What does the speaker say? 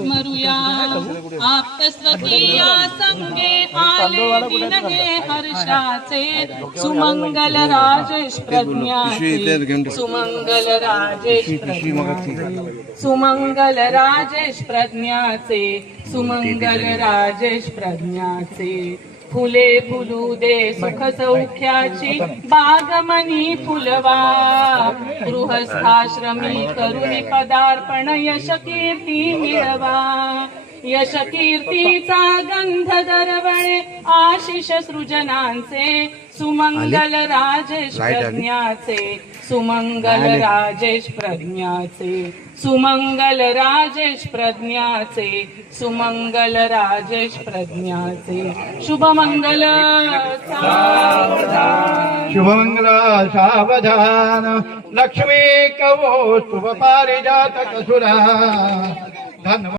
स्मरूया आप्तस्वकीया संगे आले दिनगे हर्षाचे सुमंगल राजेश प्रज्ञाचे सुमंगल राजेश प्रज्ञाचे सुमंगल राजेश प्रज्ञाचे सुमंगल राजेश प्रज्ञाचे फुले फुलू दे सुख सौख्याची बागमनी फुलवा गृहस्थाश्रमी करुणी पदार्पण यश कीर्ती मिळवा यश कीर्तीचा गंध दरवळे आशिष सृजनांचे सुमंगल राजेश प्रज्ञाचे सुमंगल राजेश प्रज्ञाचे सुमंगल राजेश प्रज्ञाचे सुमंगल राजेश प्रज्ञाचे शुभमंगल सावधान शुभमंगल सावधान लक्ष्मी कवो शुभ पारिजातक सुरा धन्यवाद।